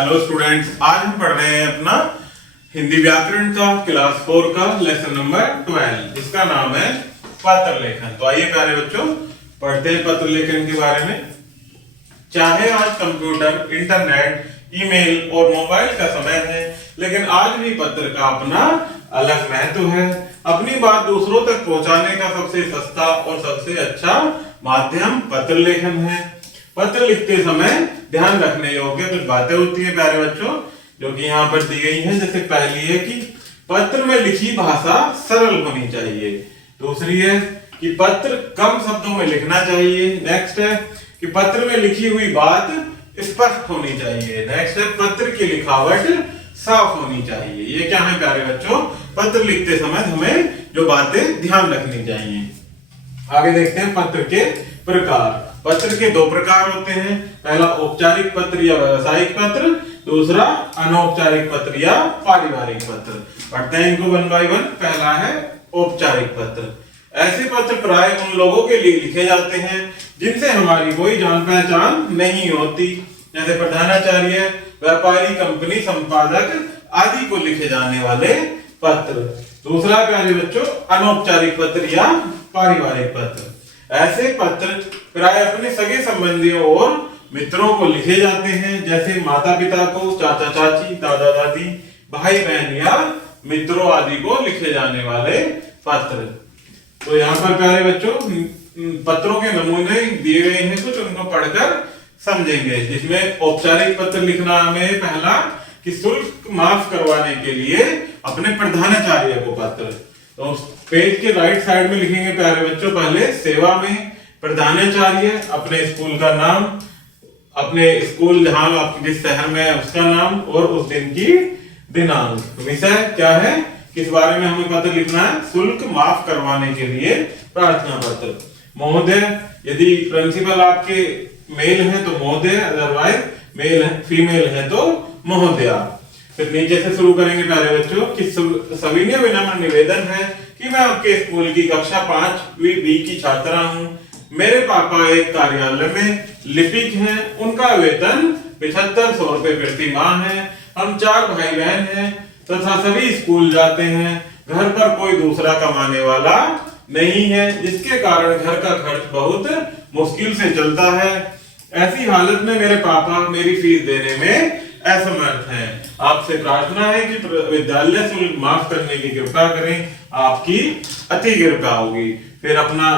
Hello students, आज हम पढ़ रहे हैं अपना हिंदी व्याकरण का क्लास 4 का लेसन नंबर 12 जिसका नाम है पत्र लेखन। तो आइए प्यारे बच्चों पढ़ते हैं पत्र लेखन के बारे में। चाहे आज कंप्यूटर, इंटरनेट, ईमेल और मोबाइल का समय है, लेकिन आज भी पत्र का अपना अलग महत्व है। अपनी बात दूसरों तक पहुंचाने का सबसे सस्ता और सबसे अच्छा माध्यम पत्र लेखन है। पत्र लिखते समय ध्यान रखने योग्य कुछ बातें होती है प्यारे बच्चों, जो कि यहाँ पर दी गई है। जैसे पहली है कि पत्र में लिखी भाषा सरल होनी चाहिए। दूसरी है कि पत्र कम शब्दों में लिखना चाहिए। नेक्स्ट है कि पत्र में लिखी हुई बात स्पष्ट होनी चाहिए। नेक्स्ट है पत्र की लिखावट साफ होनी चाहिए। ये क्या है प्यारे बच्चों, पत्र लिखते समय हमें जो बातें ध्यान रखनी चाहिए। आगे देखते हैं पत्र के प्रकार। पत्र के दो प्रकार होते हैं, पहला औपचारिक पत्र या व्यावसायिक पत्र, दूसरा अनौपचारिक पत्र या पारिवारिक पत्र। पढ़ते हैं इनको वन बाय वन। पहला है औपचारिक पत्र। ऐसे पत्र प्राय उन लोगों के लिए लिखे जाते हैं जिनसे हमारी कोई जान पहचान नहीं होती, जैसे प्रधानाचार्य, व्यापारी, कंपनी संपादक आदि को लिखे जाने वाले पत्र। दूसरा प्यारे बच्चों अनौपचारिक पत्र या पारिवारिक पत्र। ऐसे पत्र प्राय अपने सगे संबंधियों और मित्रों को लिखे जाते हैं, जैसे माता पिता को, चाचा चाची, दादा दादी, भाई बहन या मित्रों आदि को लिखे जाने वाले पत्र। तो यहाँ पर प्यारे बच्चों पत्रों के नमूने दिए गए हैं, कुछ उनको पढ़कर समझेंगे। जिसमें औपचारिक पत्र लिखना में पहला कि शुल्क माफ करवाने के लिए अपने प्रधानाचार्य को पत्र। तो पेज के राइट साइड में लिखेंगे प्यारे बच्चों, पहले सेवा में प्रधानाचार्य, अपने स्कूल का नाम, अपने स्कूल जहां आप जिस शहर में है उसका नाम और उस दिन की दिनांक। विषय क्या है, किस बारे में हमें पत्र लिखना है, शुल्क माफ करवाने के लिए प्रार्थना पत्र। महोदय, यदि प्रिंसिपल आपके मेल है तो महोदय, अदरवाइज मेल है फीमेल है तो महोदया। फिर नीचे से शुरू करेंगे प्यारे बच्चों कि सविनय विनम्र निवेदन है कि मैं आपके स्कूल की कक्षा 5वीं बी की छात्रा हूँ। मेरे पापा एक कार्यालय में लिपिक हैं, उनका वेतन 7500 रुपए प्रति माह है। हम 4 भाई बहन हैं तथा सभी स्कूल जाते हैं। घर पर कोई दूसरा कमाने वाला नहीं है, जिसके कारण घर का खर्च बहुत मुश्किल से चलता है। ऐसी हालत में मेरे पापा मेरी फीस देने में असमर्थ हैं। आपसे प्रार्थना है कि विद्यालय शुल्क माफ करने की कृपा करें, आपकी अति कृपा होगी। फिर अपना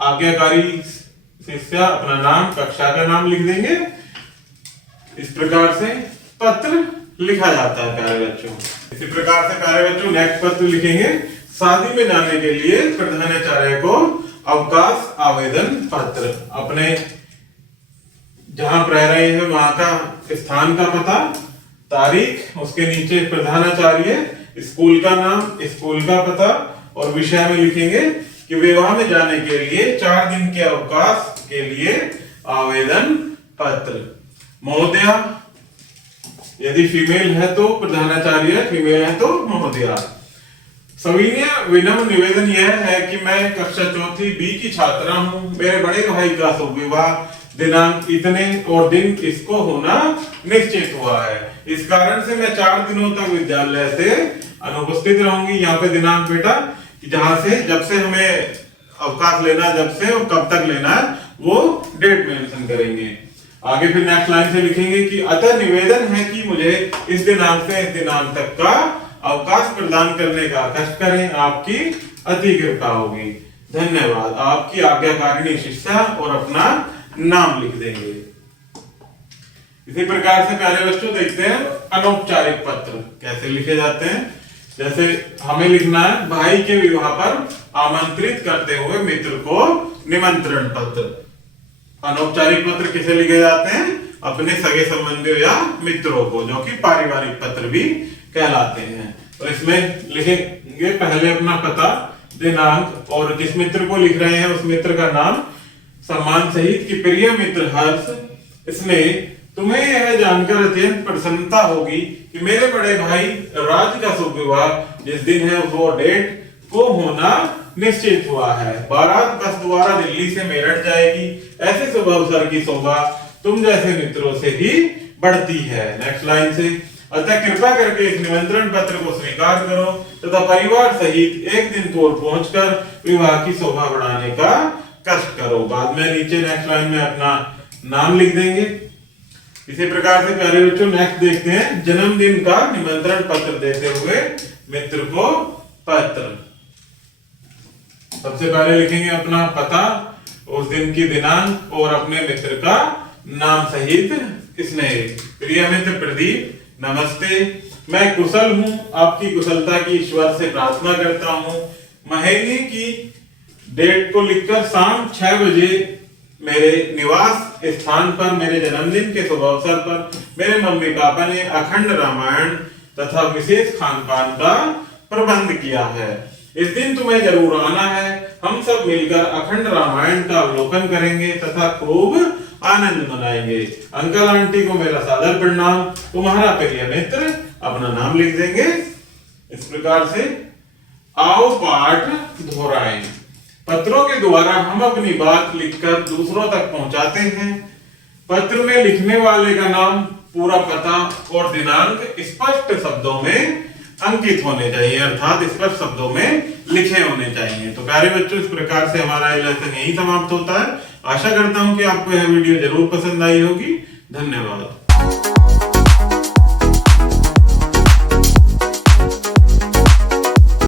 आज्ञाकारी शिष्य, अपना नाम, कक्षा का नाम लिख देंगे। इस प्रकार से पत्र लिखा जाता है प्यारे बच्चों। इसी प्रकार से प्यारे बच्चों नेक्स्ट पत्र लिखेंगे, शादी में जाने के लिए प्रधानाचार्य को अवकाश आवेदन पत्र। अपने जहां रह रहे हैं वहां का स्थान का पता, तारीख, उसके नीचे प्रधानाचार्य, स्कूल का नाम, स्कूल का पता और विषय में लिखेंगे कि विवाह में जाने के लिए 4 दिन के अवकाश के लिए आवेदन पत्र। महोदया, यदि फीमेल है तो प्रधानाचार्य, फीमेल है तो महोदया। सविनय विनम्र निवेदन यह है कि मैं कक्षा 4वीं बी की छात्रा हूँ। मेरे बड़े भाई का शुभ विवाह दिनांक इतने और दिन इसको होना निश्चित हुआ है। इस कारण से मैं 4 दिनों तक विद्यालय से अनुपस्थित रहूंगी। यहाँ पे दिनांक बेटा जहां से जब से हमें अवकाश लेना, जब से और कब तक लेना है वो डेट मेंशन करेंगे। आगे फिर नेक्स्ट लाइन से लिखेंगे कि अतः निवेदन है कि मुझे इस दिनांक से इस दिनांक तक का अवकाश प्रदान करने का कष्ट करें, आपकी अति कृपा होगी। धन्यवाद। आपकी आज्ञाकारिणी शिष्या और अपना नाम लिख देंगे। इसी प्रकार से प्यारे बच्चों देखते हैं अनौपचारिक पत्र कैसे लिखे जाते हैं। जैसे हमें लिखना है, भाई के विवाह पर आमंत्रित करते हुए मित्र को निमंत्रण पत्र। अनौपचारिक पत्र किसे लिखे जाते हैं, अपने सगे संबंधियों या मित्रों को, जो कि पारिवारिक पत्र भी कहलाते हैं। तो इसमें लिखेंगे पहले अपना पता, दिनांक और जिस मित्र को लिख रहे हैं उस मित्र का नाम, सम्मान सहित कि प्रिय मित्र हर्ष, इसमें तुम्हें यह जानकर अत्यंत प्रसन्नता होगी कि मेरे बड़े भाई राज का शुभ विवाह जिस दिन है वो डेट को होना निश्चित हुआ है। बारात बस द्वारा दिल्ली से मेरठ जाएगी। ऐसे शुभ अवसर की शोभा तुम जैसे मित्रों से ही बढ़ती है। नेक्स्ट लाइन से, अतः कृपा करके इस निमंत्रण पत्र को स्वीकार करो तथा परिवार सहित एक दिन पूर्व पहुंचकर विवाह की शोभा बढ़ाने का कष्ट करो। बाद में नीचे नेक्स्ट लाइन में अपना नाम लिख देंगे। इसी प्रकार से प्यारे बच्चों नेक्स्ट देखते हैं, जन्मदिन का निमंत्रण पत्र देते हुए मित्र को पत्र। सबसे पहले लिखेंगे अपना पता, उस दिन की दिनांक और अपने मित्र का नाम सहित स्नेह। प्रिय मित्र प्रदीप, नमस्ते, मैं कुशल हूँ, आपकी कुशलता की ईश्वर से प्रार्थना करता हूँ। महीने की डेट को लिखकर शाम 6 बजे मेरे निवास स्थान पर मेरे जन्मदिन के शुभ अवसर पर मेरे मम्मी पापा ने अखंड रामायण तथा विशेष खान पान का प्रबंध किया है। इस दिन तुम्हें जरूर आना है। हम सब मिलकर अखंड रामायण का अवलोकन करेंगे तथा खूब आनंद मनाएंगे। अंकल आंटी को मेरा सादर प्रणाम। तुम्हारा प्रिय मित्र, अपना नाम लिख देंगे। इस प्रकार से आओ पाठ दोहराएं। पत्रों के द्वारा हम अपनी बात लिखकर दूसरों तक पहुंचाते हैं। पत्र में लिखने वाले का नाम, पूरा पता और दिनांक स्पष्ट शब्दों में अंकित होने चाहिए, अर्थात स्पष्ट शब्दों में लिखे होने चाहिए। तो प्यारे बच्चों, इस प्रकार से हमारा ये लेसन यही समाप्त होता है। आशा करता हूं कि आपको यह वीडियो जरूर पसंद आई होगी। धन्यवाद।